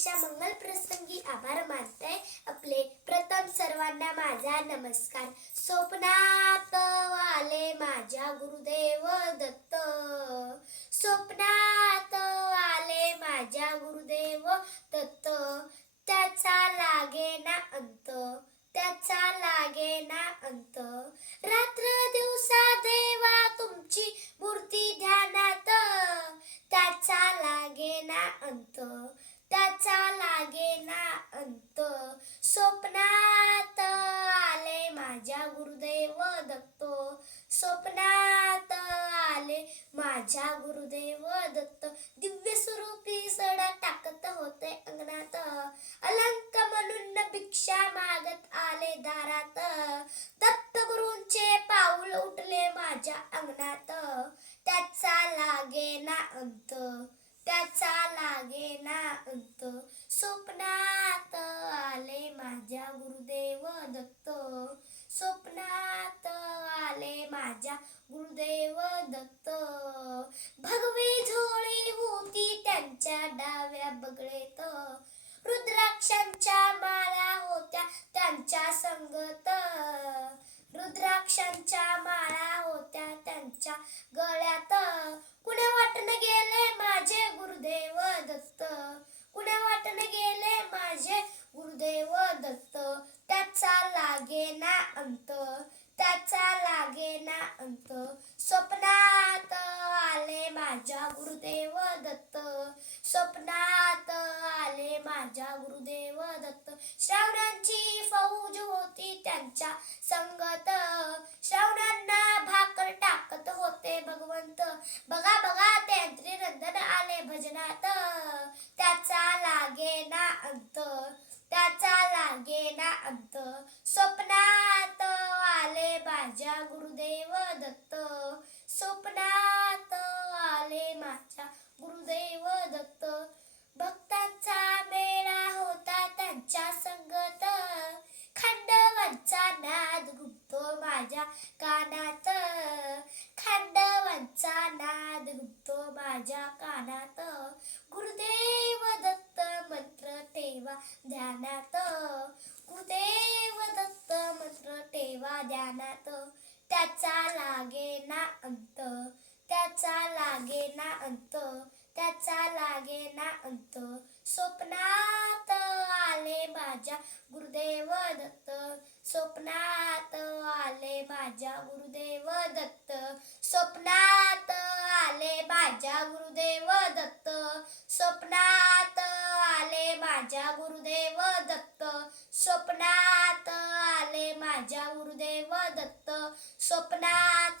आजच्या मंगल प्रसंगी आभार मानते आपले. प्रथम सर्वांना माझा नमस्कार. स्वप्नात आले माझ्या गुरुदेव दत्त, स्वप्नात आले माझ्या गुरुदेव दत्त. त्याचा लागे ना अंत, त्याचा लागे ना अंत. रात्र दिवसा देवा तुमची मूर्ती ध्यानात, त्याचा लागे ना अंत, त्याचा लागे ना अंत. स्वप्नात आले माझ्या गुरुदेव दत्त, स्वप्नात आले माझ्या गुरुदेव दत्त. दिव्य स्वरूपी सडा टाकत होते अंगणात, अलंक म्हणून भिक्षा मागत आले दारात. दत्त गुरूंचे पाऊल उठले माझ्या अंगणात, त्याचा लागे ना अंत, त्याचा लागे ना अंत. स्वप्नात आले माझ्या गुरुदेव दत्त, स्वप्नात आले माझ्या गुरुदेव दत्त. भगवी झोळी होती त्यांच्या डाव्या बगळेत, रुद्राक्षांच्या माळा होत्या त्यांच्या संगत, रुद्राक्षांच्या माळा होत्या त्यांच्या गळ्यात. कुण्या वाटन गेले माझे गुरुदेव दत्त, कुण्या वाटन गेले माझे गुरुदेव दत्त. त्याचा लागे ना अंत, त्याचा लागे ना अंत. स्वप्नात आले माझ्या गुरुदेव दत्त, स्वप्नात आले माझ्या गुरुदेव दत्त. श्रावणांची फौज होती त्यांच्या संगत, श्रावणांना भाकर टाकत होते भगवंत. बघा बघा ते रंधन आले भजनात, त्याचा लागे ना अंत, त्याचा लागे ना अंत. स्वप्नात आले माझ्या गुरुदेव दत्त, स्वप्नात आले माझ्या गुरुदेव दत्त. भक्तांचा मेळा होता त्यांच्या संगत, खांडवांचा नाद घुमतो माझ्या कानात, खांडवांचा नाद घुमतो माझ्या कानात. गुरुदेव दत्त मंत्र ठेवा ध्यानात, गुरुदेव दत्त मंत्र ठेवा ध्यानात. त्याचा लागे ना अंत, त्याचा लागे ना अंत, त्याचा लागे ना अंत. स्वप्नात आले माझ्या गुरुदेव दत्त, स्वप्नात आले माझ्या गुरुदेव दत्त, स्वप्नात आले माझ्या गुरुदेव दत्त, स्वप्नात आले माझ्या गुरुदेव दत्त, स्वप्नात आले माझ्या गुरुदेव दत्त, स्वप्नात